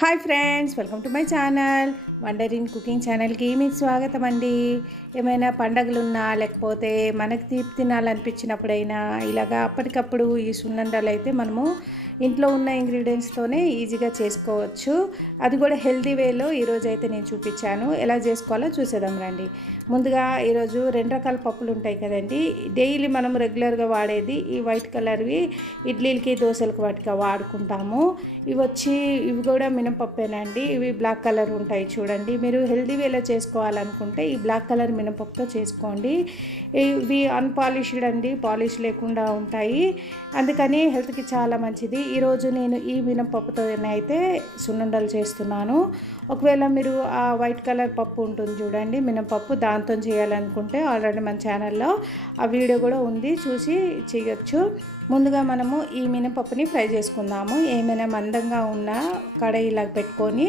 Hi friends welcome to my channel. Wonder in cooking ఛానల్కి మీకు స్వాగతం అండి. ఏమైనా పండగలున్నా లేకపోతే మనకు తీపి తినాలనిపించినప్పుడైనా ఇలాగా అప్పటికప్పుడు ఈ సున్నండాలు అయితే మనము ఇంట్లో ఉన్న ఇంగ్రీడియంట్స్తోనే ఈజీగా చేసుకోవచ్చు. అది కూడా హెల్తీ వేలో ఈరోజు అయితే నేను చూపించాను. ఎలా చేసుకోవాలో చూసేద్దాం రండి. ముందుగా ఈరోజు రెండు రకాల పప్పులు ఉంటాయి కదండి. డైలీ మనం రెగ్యులర్గా వాడేది ఈ వైట్ కలర్వి ఇడ్లీలకి దోశలకు వాటికి వాడుకుంటాము. ఇవి వచ్చి ఇవి కూడా మినపప్పేనండి ఇవి బ్లాక్ కలర్ ఉంటాయి చూడండి. మీరు హెల్దీ వేలో చేసుకోవాలనుకుంటే ఈ బ్లాక్ కలర్ మినపప్పుతో చేసుకోండి. ఇవి అన్పాలిష్డ్ అండి. పాలిష్ లేకుండా ఉంటాయి. అందుకని హెల్త్కి చాలా మంచిది. ఈరోజు నేను ఈ మినపప్పుతోనే అయితే సున్నుండలు చేస్తున్నాను. ఒకవేళ మీరు ఆ వైట్ కలర్ పప్పు ఉంటుంది చూడండి మినపప్పు దాంతో చేయాలనుకుంటే ఆల్రెడీ మన ఛానల్లో ఆ వీడియో కూడా ఉంది చూసి చేయొచ్చు. ముందుగా మనము ఈ మినపప్పుని ఫ్రై చేసుకుందాము. ఏమైనా మందంగా ఉన్న కడాయిలా పెట్టుకొని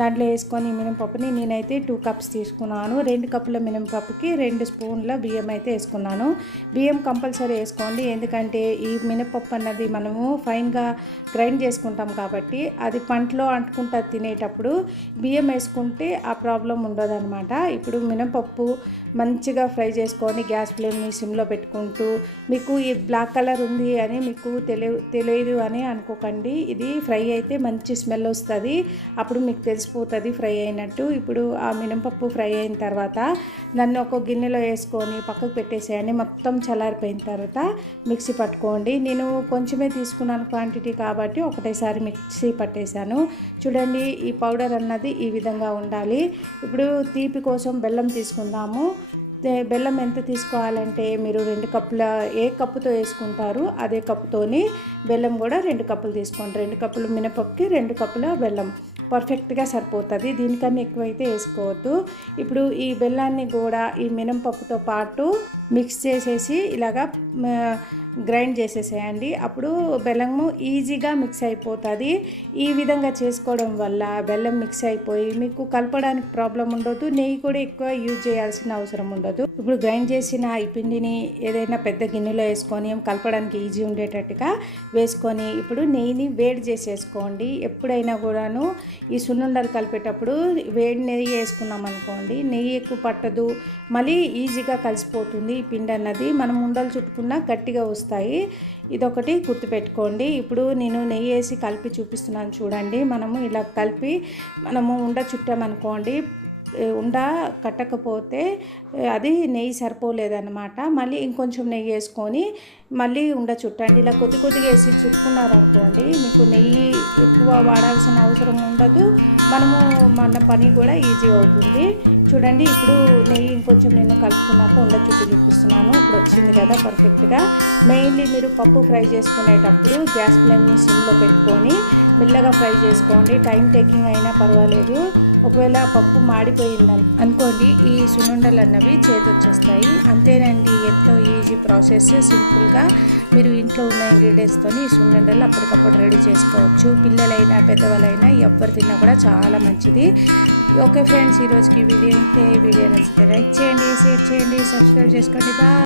దాంట్లో వేసుకొని మినపప్పుని నేనైతే టూ కప్స్ తీసుకున్నాను. రెండు కప్పుల మినపప్పుకి రెండు స్పూన్ల బియ్యం అయితే వేసుకున్నాను. బియ్యం కంపల్సరీ వేసుకోండి. ఎందుకంటే ఈ మినపప్పు అన్నది మనము ఫైన్గా గ్రైండ్ చేసుకుంటాం కాబట్టి అది పంటలో అంటుకుంటా తినేటప్పుడు బియ్యం వేసుకుంటే ఆ ప్రాబ్లం ఉండదన్నమాట. ఇప్పుడు మినపప్పు మంచిగా ఫ్రై చేసుకొని గ్యాస్ ఫ్లేమ్ని సిమ్లో పెట్టుకుంటూ మీకు ఈ బ్లాక్ కలర్ ఉంది అని మీకు తెలియ తెలియదు అని అనుకోకండి. ఇది ఫ్రై అయితే మంచి స్మెల్ వస్తుంది. అప్పుడు మీకు కలిసిపోతుంది ఫ్రై అయినట్టు. ఇప్పుడు ఆ మినపప్పు ఫ్రై అయిన తర్వాత దాన్ని ఒక గిన్నెలో వేసుకొని పక్కకు పెట్టేసేయండి. మొత్తం చల్లారిపోయిన తర్వాత మిక్సీ పట్టుకోండి. నేను కొంచెమే తీసుకున్నాను క్వాంటిటీ కాబట్టి ఒకటేసారి మిక్సీ పట్టేశాను. చూడండి ఈ పౌడర్ అన్నది ఈ విధంగా ఉండాలి. ఇప్పుడు తీపి కోసం బెల్లం తీసుకుందాము. బెల్లం ఎంత తీసుకోవాలంటే మీరు రెండు కప్పుల ఏ కప్పుతో వేసుకుంటారు అదే కప్పుతోని బెల్లం కూడా రెండు కప్పులు తీసుకోండి. రెండు కప్పులు మినపప్పుకి రెండు కప్పుల బెల్లం. పర్ఫెక్ట్గా సరిపోతుంది. దీనికన్నా ఎక్కువైతే వేసుకోవద్దు. ఇప్పుడు ఈ బెల్లాన్ని కూడా ఈ మినపప్పుతో పాటు మిక్స్ చేసేసి ఇలాగా గ్రైండ్ చేసేసేయండి. అప్పుడు బెల్లము ఈజీగా మిక్స్ అయిపోతుంది. ఈ విధంగా చేసుకోవడం వల్ల బెల్లం మిక్స్ అయిపోయి మీకు కలపడానికి ప్రాబ్లం ఉండదు నెయ్యి కూడా ఎక్కువ యూజ్ చేయాల్సిన అవసరం ఉండదు ఇప్పుడు గ్రైండ్ చేసిన ఈ పిండిని ఏదైనా పెద్ద గిన్నెలో వేసుకొని కలపడానికి ఈజీ ఉండేటట్టుగా వేసుకొని ఇప్పుడు నెయ్యిని వేడి చేసేసుకోండి. ఎప్పుడైనా కూడాను ఈ సున్నుండలు కలిపేటప్పుడు వేడి నెయ్యి వేసుకున్నాం అనుకోండి నెయ్యి ఎక్కువ పట్టదు. మళ్ళీ ఈజీగా కలిసిపోతుంది ఈ పిండి అన్నది. మనం ఉండలు చుట్టుకున్నా గట్టిగా వస్తుంది. వస్తాయి. ఇదొకటి గుర్తుపెట్టుకోండి. ఇప్పుడు నేను నెయ్యి వేసి కలిపి చూపిస్తున్నాను చూడండి. మనము ఇలా కలిపి మనము ఉండ చుట్టామనుకోండి ఉండ కట్టకపోతే అది నెయ్యి సరిపోలేదన్నమాట. మళ్ళీ ఇంకొంచెం నెయ్యి వేసుకొని మళ్ళీ ఉండ చుట్టండి. ఇలా కొద్ది కొద్దిగా వేసి చుట్టుకున్నారనుకోండి మీకు నెయ్యి ఎక్కువ వాడాల్సిన అవసరం ఉండదు. మనము మన పని కూడా ఈజీ అవుతుంది. చూడండి ఇప్పుడు నెయ్యి ఇంకొంచెం నేను కలుపుకున్నాక ఉండ చుట్టూ చూపిస్తున్నాను. ఇప్పుడు వచ్చింది కదా పర్ఫెక్ట్గా మెయిన్లీ మీరు పప్పు ఫ్రై చేసుకునేటప్పుడు గ్యాస్ ఫ్లేమ్ని సిమ్లో పెట్టుకొని మెల్లగా ఫ్రై చేసుకోండి. టైం టేకింగ్ అయినా పర్వాలేదు. ఒకవేళ పప్పు మాడిపోయిందని అనుకోండి ఈ సునుండలు అన్నవి చేదొచ్చేస్తాయి. అంతేనండి ఎంతో ఈజీ ప్రాసెస్ సింపుల్గా మీరు ఇంట్లో ఉన్న ఇంగ్రీడియంట్స్తో ఈ సున్నుండలు అప్పటికప్పుడు రెడీ చేసుకోవచ్చు. పిల్లలైనా పెద్దవాళ్ళైనా ఎవ్వరు తిన్నా కూడా చాలా మంచిది. ఓకే ఫ్రెండ్స్ ఈరోజుకి వీడియో అయితే వీడియో నచ్చితే లైక్ చేయండి షేర్ చేయండి సబ్స్క్రైబ్ చేసుకోండి. బాయ్